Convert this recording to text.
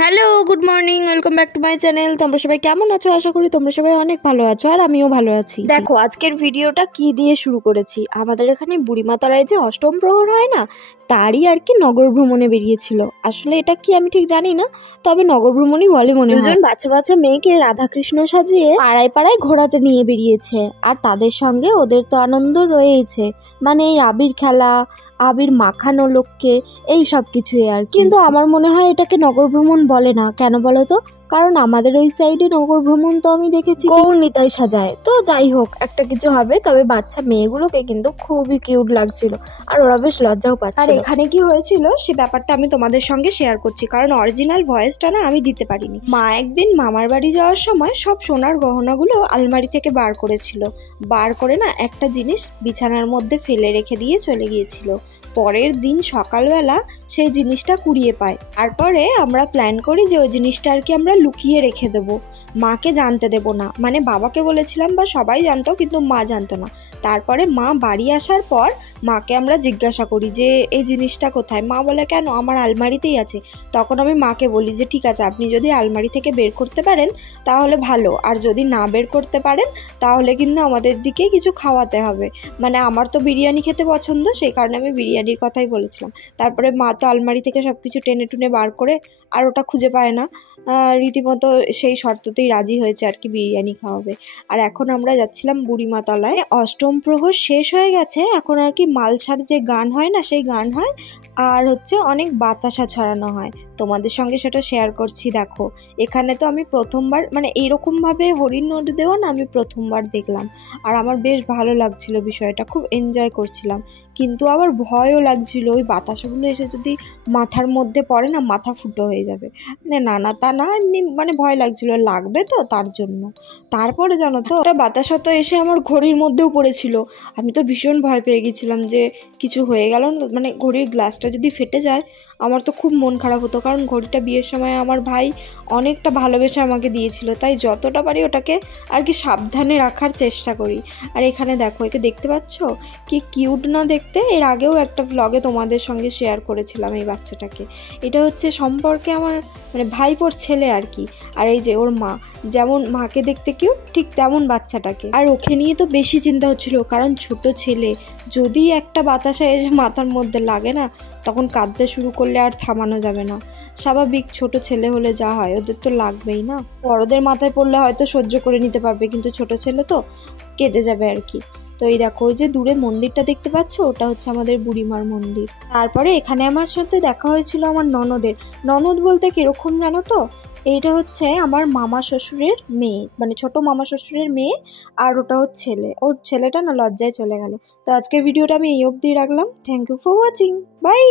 Hello, good morning, welcome back to my channel. তোমরা সবাই কেমন আছো? আশা করি তোমরা সবাই অনেক ভালো আছো, আর আমিও ভালো আছি। দেখো আজকের ভিডিওটা কি দিয়ে শুরু করেছি। আমাদের এখানে বুড়িমাতলায় যে অষ্টম প্রহর হয় না, তারই আর কি নগর ভ্রমণে বেরিয়েছিল। আসলে এটা কি আমি ঠিক জানি না, তবে নগর ভ্রমণই বলে মনে হয়। দুজন বাচ্চা বাচ্চা মেয়েকে রাধাকৃষ্ণ সাজিয়ে পাড়ায় পাড়ায় ঘোরাতে নিয়ে বেরিয়েছে, আর তাদের সঙ্গে ওদের তো আনন্দ রয়েছে, মানে এই আবির খেলা, আবির মাখানো লোককে, এই সব কিছুই আর। কিন্তু আমার মনে হয় এটাকে নগর ভ্রমণ বলে না। কেন বলো তো? কারণ আমাদের ওই সাইডে নগর ভ্রমণ তো আমি দেখেছি গৌরনিতাই সাজায়। তো যাই হোক, একটা কিছু হবে। তবে বাচ্চা মেয়েগুলোকে কিন্তু খুবই কিউট লাগছিল, আর ওরা বেশ লজ্জাও পাচ্ছিল। আর এখানে কি হয়েছিল সে ব্যাপারটা আমি তোমাদের সঙ্গে শেয়ার করছি, কারণ অরিজিনাল ভয়েসটা না আমি দিতে পারিনি। মা একদিন মামার বাড়ি যাওয়ার সময় সব সোনার গহনাগুলো আলমারি থেকে বার করেছিল। বার করে না একটা জিনিস বিছানার মধ্যে ফেলে রেখে দিয়ে চলে গিয়েছিল। পরের দিন সকালবেলা সেই জিনিসটা কুড়িয়ে পায়। তারপরে আমরা প্ল্যান করি যে ওই জিনিসটা আর কি আমরা লুকিয়ে রেখে দেবো, মাকে জানতে দেবো না। মানে বাবাকে বলেছিলাম বা সবাই জানতো, কিন্তু মা জানতো না। তারপরে মা বাড়ি আসার পর মাকে আমরা জিজ্ঞাসা করি যে এই জিনিসটা কোথায়। মা বলে কেন, আমার আলমারিতেই আছে। তখন আমি মাকে বলি যে ঠিক আছে, আপনি যদি আলমারি থেকে বের করতে পারেন তাহলে ভালো, আর যদি না বের করতে পারেন তাহলে কিন্তু আমাদের দিকে কিছু খাওয়াতে হবে। মানে আমার তো বিরিয়ানি খেতে পছন্দ, সেই কারণে আমি বিরিয়ানির কথাই বলেছিলাম। তারপরে মা তো আলমারি থেকে সব কিছু টেনে টুনে বার করে আর ওটা খুঁজে পায় না, রীতিমতো সেই শর্ততেই রাজি হয়েছে আর কি, বিরিয়ানি খাওয়াবে। আর এখন আমরা যাচ্ছিলাম বুড়িমাতলায়। অষ্টম প্রহর শেষ হয়ে গেছে, এখন আর কি মালসার যে গান হয় না সেই গান হয়, আর হচ্ছে অনেক বাতাসা ছড়ানো হয়। তোমাদের সঙ্গে সেটা শেয়ার করছি। দেখো এখানে তো আমি প্রথমবার, মানে এইরকমভাবে হরিণ নদী দেওয়া না আমি প্রথমবার দেখলাম, আর আমার বেশ ভালো লাগছিল বিষয়টা, খুব এনজয় করছিলাম। কিন্তু আবার ভয়ও লাগছিল, ওই বাতাসাগুলো এসে যদি মাথার মধ্যে পড়ে না, মাথা ফুটো হয়ে যাবে। মানে না তা না, এমনি মানে ভয় লাগছিল, লাগবে তো তার জন্য। তারপরে জানো তো, একটা বাতাসা তো এসে আমার ঘড়ির মধ্যেও পড়েছিল। আমি তো ভীষণ ভয় পেয়ে গেছিলাম যে কিছু হয়ে গেল, মানে ঘড়ির গ্লাসটা যদি ফেটে যায় আমার তো খুব মন খারাপ হতো। কারণ ঘড়িটা বিয়ের সময় আমার ভাই অনেকটা ভালোবেসে আমাকে দিয়েছিল, তাই যতটা পারি ওটাকে আর কি সাবধানে রাখার চেষ্টা করি। আর এখানে দেখো, একে দেখতে পাচ্ছ কি কিউট না দেখতে? এর আগেও একটা ব্লগে তোমাদের সঙ্গে শেয়ার করেছিলাম এই বাচ্চাটাকে। এটা হচ্ছে সম্পর্কে আমার মানে ভাইপোর ছেলে আর কি। আর এই যে ওর মা, যেমন মাকে দেখতে কিউট, ঠিক তেমন বাচ্চাটাকে। আর ওকে নিয়ে তো বেশি চিন্তা হচ্ছিল, কারণ ছোট ছেলে, যদি একটা বাতাসা এসে মাথার মধ্যে লাগে না, তখন কাঁদতে শুরু করলে আর থামানো যাবে না। স্বাভাবিক, ছোট ছেলে হলে যা হয় ওদের তো লাগবেই না। বড়দের মাথায় পড়লে হয়তো সহ্য করে নিতে পারবে, কিন্তু ছোট ছেলে তো কেঁদে যাবে আর কি। তো এই দেখো, ওই যে দূরে মন্দিরটা দেখতে পাচ্ছ, ওটা হচ্ছে আমাদের বুড়িমার মন্দির। তারপরে এখানে আমার সাথে দেখা হয়েছিল আমার ননদের। ননদ বলতে কিরকম জানো তো? এইটা হচ্ছে আমার মামা শ্বশুরের মেয়ে, মানে ছোট মামা শ্বশুরের মেয়ে, আর ওটা ওর ছেলে। ওর ছেলেটা না লজ্জায় চলে গেল। তো আজকের ভিডিওটা আমি এই অবধি রাখলাম। Thank you for watching, by.